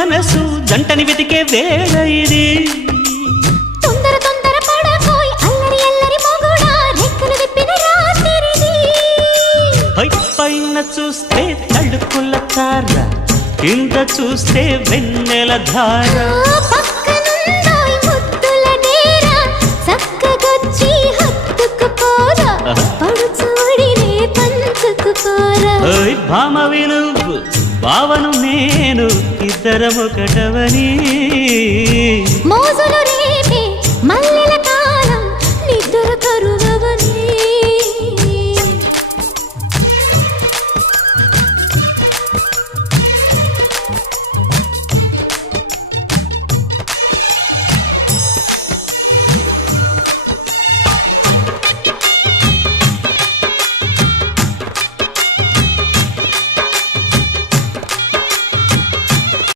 మనసు జంటని వెతికే వేళ ఇది తొందర తొందర పడకోయ్ అల్లరి అల్లరి మొగుడా రెక్కలు విప్పిన రాత్రిది పైన చూస్తే తడుకుల తార కింద చూస్తే వెన్నెల ధార పక్కనుందోయ్ ముద్దుల డేరా చక్కగొచ్చి హత్తుకుపోరా పడుచోడినే పంచుకుపోరా ఓయ్ భామవి నువ్వు భావను నేను ఇద్దరమొకటవని మోజులు రేపే మల్లె